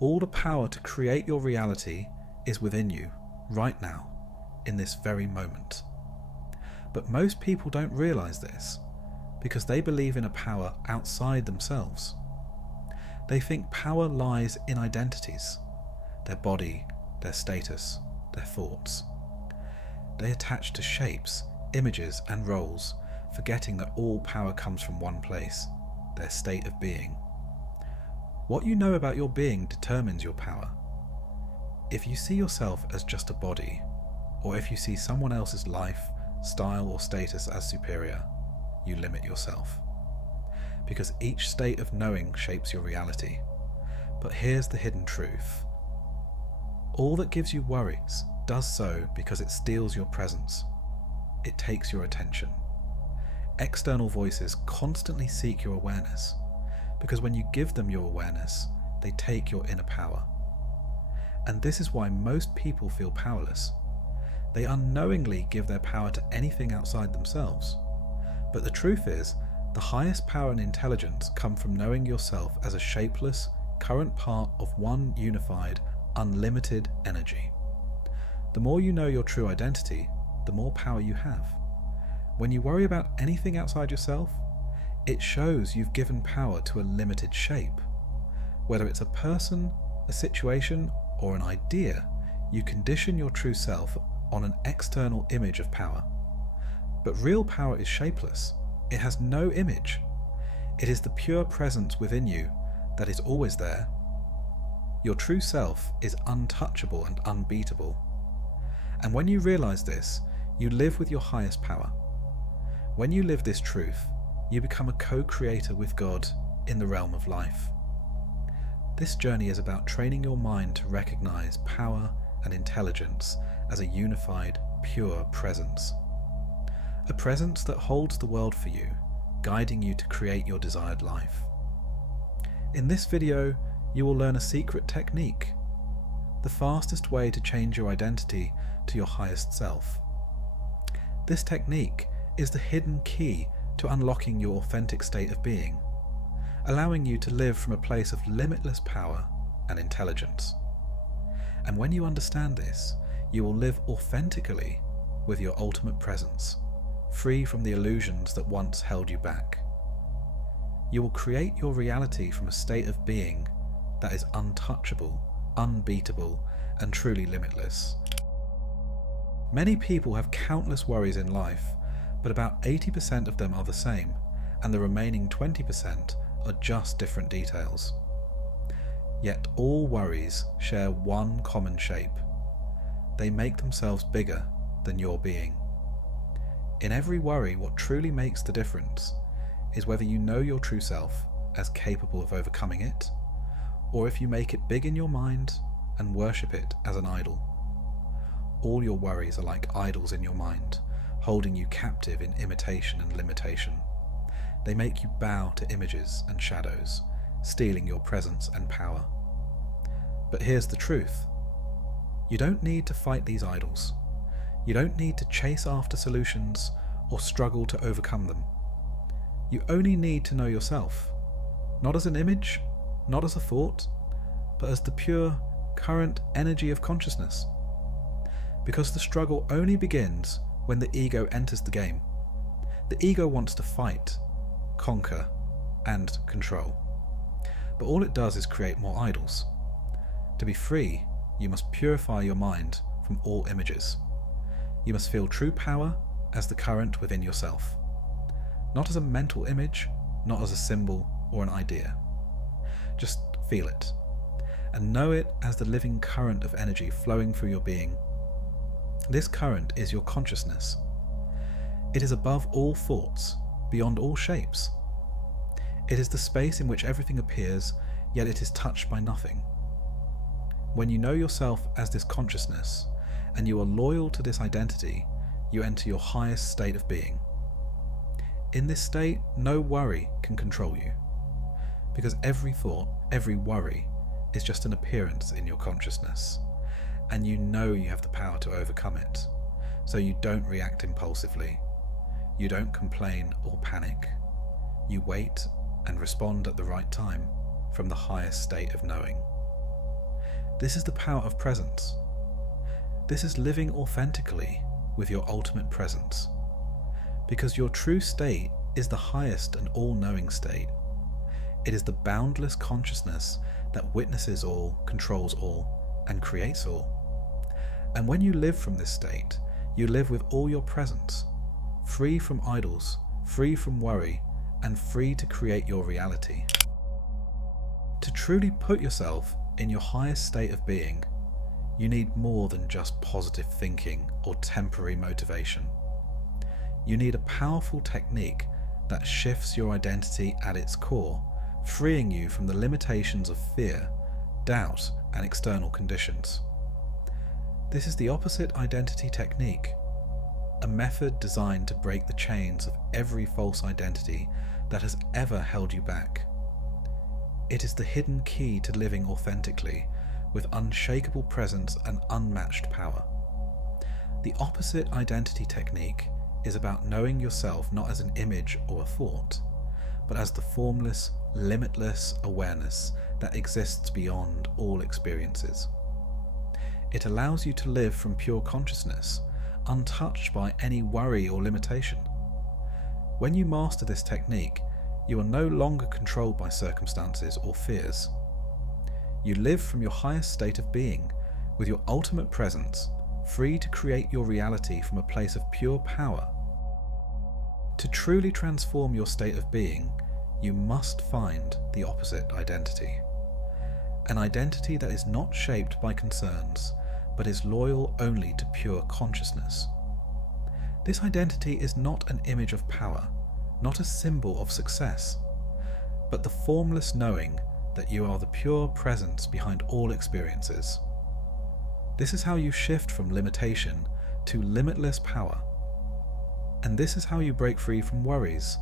All the power to create your reality is within you, right now, in this very moment. But most people don't realize this, because they believe in a power outside themselves. They think power lies in identities, their body, their status, their thoughts. They attach to shapes, images and roles, forgetting that all power comes from one place, their state of being. What you know about your being determines your power. If you see yourself as just a body, or if you see someone else's life, style or status as superior, you limit yourself. Because each state of knowing shapes your reality. But here's the hidden truth. All that gives you worries does so because it steals your presence. It takes your attention. External voices constantly seek your awareness, because when you give them your awareness, they take your inner power. And this is why most people feel powerless. They unknowingly give their power to anything outside themselves. But the truth is, the highest power and intelligence come from knowing yourself as a shapeless, current part of one unified, unlimited energy. The more you know your true identity, the more power you have. When you worry about anything outside yourself, it shows you've given power to a limited shape. Whether it's a person, a situation, or an idea, you condition your true self on an external image of power. But real power is shapeless. It has no image. It is the pure presence within you that is always there. Your true self is untouchable and unbeatable. And when you realize this, you live with your highest power. When you live this truth, you become a co-creator with God in the realm of life. This journey is about training your mind to recognize power and intelligence as a unified, pure presence. A presence that holds the world for you, guiding you to create your desired life. In this video, you will learn a secret technique, the fastest way to change your identity to your highest self. This technique is the hidden key to unlocking your authentic state of being, allowing you to live from a place of limitless power and intelligence. And when you understand this, you will live authentically with your ultimate presence, free from the illusions that once held you back. You will create your reality from a state of being that is untouchable, unbeatable, and truly limitless. Many people have countless worries in life, but about 80% of them are the same, and the remaining 20% are just different details. Yet all worries share one common shape. They make themselves bigger than your being. In every worry, what truly makes the difference is whether you know your true self as capable of overcoming it, or if you make it big in your mind and worship it as an idol. All your worries are like idols in your mind, holding you captive in imitation and limitation. They make you bow to images and shadows, stealing your presence and power. But here's the truth. You don't need to fight these idols. You don't need to chase after solutions or struggle to overcome them. You only need to know yourself, not as an image, not as a thought, but as the pure, current energy of consciousness. Because the struggle only begins when the ego enters the game. The ego wants to fight, conquer, and control. But all it does is create more idols. To be free, you must purify your mind from all images. You must feel true power as the current within yourself. Not as a mental image, not as a symbol or an idea. Just feel it, and know it as the living current of energy flowing through your being. This current is your consciousness. It is above all thoughts, beyond all shapes. It is the space in which everything appears, yet it is touched by nothing. When you know yourself as this consciousness, and you are loyal to this identity, you enter your highest state of being. In this state, no worry can control you, because every thought, every worry, is just an appearance in your consciousness, and you know you have the power to overcome it, so you don't react impulsively, you don't complain or panic, you wait and respond at the right time from the highest state of knowing. This is the power of presence. This is living authentically with your ultimate presence, because your true state is the highest and all-knowing state. It is the boundless consciousness that witnesses all, controls all, and creates all. And when you live from this state, you live with all your presence, free from idols, free from worry, and free to create your reality. To truly put yourself in your highest state of being, you need more than just positive thinking or temporary motivation. You need a powerful technique that shifts your identity at its core, freeing you from the limitations of fear, doubt, and external conditions. This is the opposite identity technique, a method designed to break the chains of every false identity that has ever held you back. It is the hidden key to living authentically, with unshakable presence and unmatched power. The opposite identity technique is about knowing yourself not as an image or a thought, but as the formless, limitless awareness that exists beyond all experiences. It allows you to live from pure consciousness, untouched by any worry or limitation. When you master this technique, you are no longer controlled by circumstances or fears. You live from your highest state of being, with your ultimate presence, free to create your reality from a place of pure power. To truly transform your state of being, you must find the opposite identity. An identity that is not shaped by concerns, but is loyal only to pure consciousness. This identity is not an image of power, not a symbol of success, but the formless knowing that you are the pure presence behind all experiences. This is how you shift from limitation to limitless power. And this is how you break free from worries,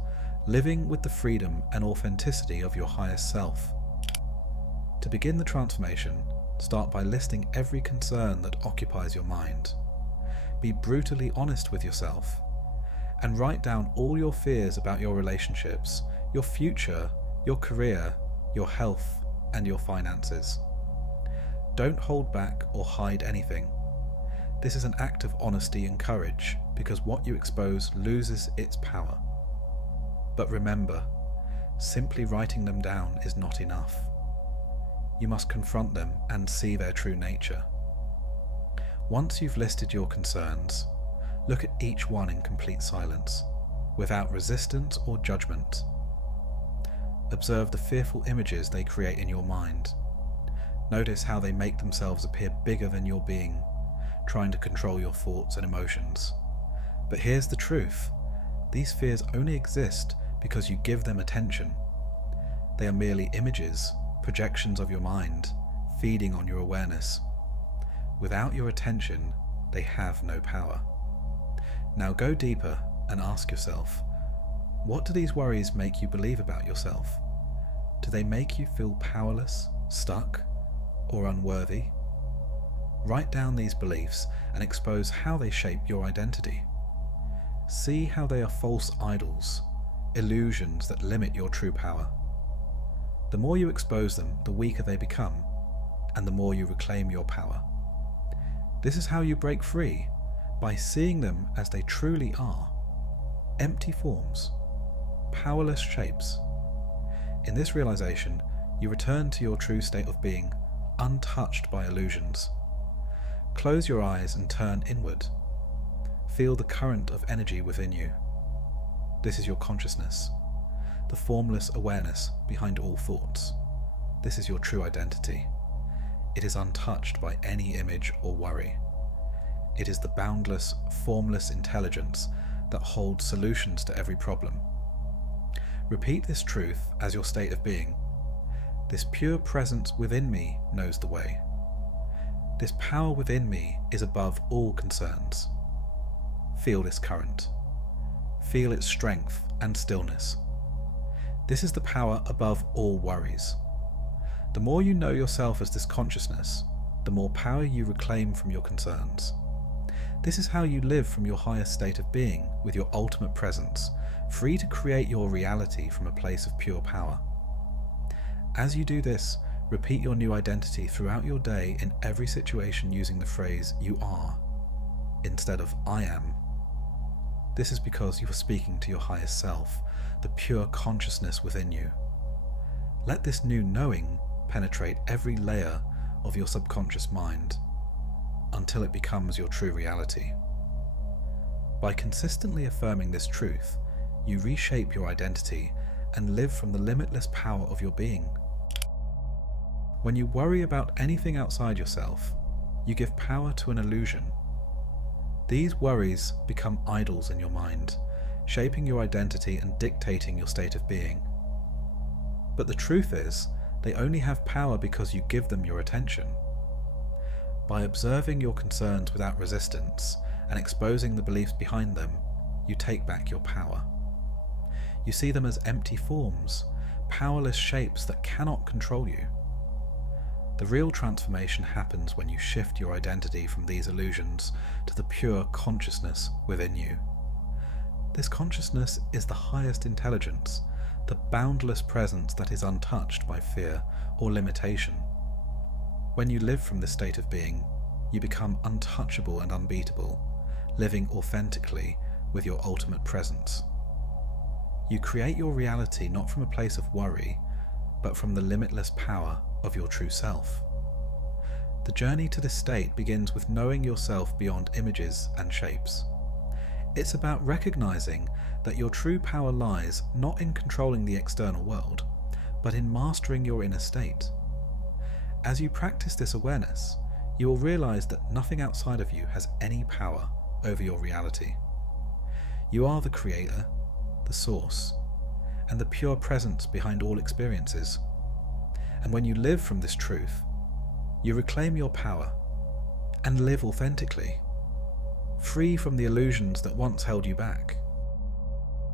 living with the freedom and authenticity of your highest self. To begin the transformation, start by listing every concern that occupies your mind. Be brutally honest with yourself, and write down all your fears about your relationships, your future, your career, your health, and your finances. Don't hold back or hide anything. This is an act of honesty and courage, because what you expose loses its power. But remember, simply writing them down is not enough. You must confront them and see their true nature. Once you've listed your concerns, look at each one in complete silence, without resistance or judgment. Observe the fearful images they create in your mind. Notice how they make themselves appear bigger than your being, trying to control your thoughts and emotions. But here's the truth. These fears only exist because you give them attention. They are merely images, projections of your mind, feeding on your awareness. Without your attention, they have no power. Now go deeper and ask yourself, what do these worries make you believe about yourself? Do they make you feel powerless, stuck, or unworthy? Write down these beliefs and expose how they shape your identity. See how they are false idols, illusions that limit your true power. The more you expose them, the weaker they become, and the more you reclaim your power. This is how you break free, by seeing them as they truly are. Empty forms, powerless shapes. In this realization, you return to your true state of being, untouched by illusions. Close your eyes and turn inward. Feel the current of energy within you. This is your consciousness, the formless awareness behind all thoughts. This is your true identity. It is untouched by any image or worry. It is the boundless, formless intelligence that holds solutions to every problem. Repeat this truth as your state of being. This pure presence within me knows the way. This power within me is above all concerns. Feel this current. Feel its strength and stillness. This is the power above all worries. The more you know yourself as this consciousness, the more power you reclaim from your concerns. This is how you live from your highest state of being with your ultimate presence, free to create your reality from a place of pure power. As you do this, Repeat your new identity throughout your day in every situation using the phrase "you are" instead of "I am." This is because you are speaking to your highest self, the pure consciousness within you. Let this new knowing penetrate every layer of your subconscious mind until it becomes your true reality. By consistently affirming this truth, you reshape your identity and live from the limitless power of your being. When you worry about anything outside yourself, you give power to an illusion. These worries become idols in your mind, shaping your identity and dictating your state of being. But the truth is, they only have power because you give them your attention. By observing your concerns without resistance and exposing the beliefs behind them, you take back your power. You see them as empty forms, powerless shapes that cannot control you. The real transformation happens when you shift your identity from these illusions to the pure consciousness within you. This consciousness is the highest intelligence, the boundless presence that is untouched by fear or limitation. When you live from this state of being, you become untouchable and unbeatable, living authentically with your ultimate presence. You create your reality not from a place of worry, but from the limitless power of your true self. The journey to this state begins with knowing yourself beyond images and shapes. It's about recognizing that your true power lies not in controlling the external world, but in mastering your inner state. As you practice this awareness, you will realize that nothing outside of you has any power over your reality. You are the creator, the source, and the pure presence behind all experiences. And when you live from this truth, you reclaim your power and live authentically, free from the illusions that once held you back.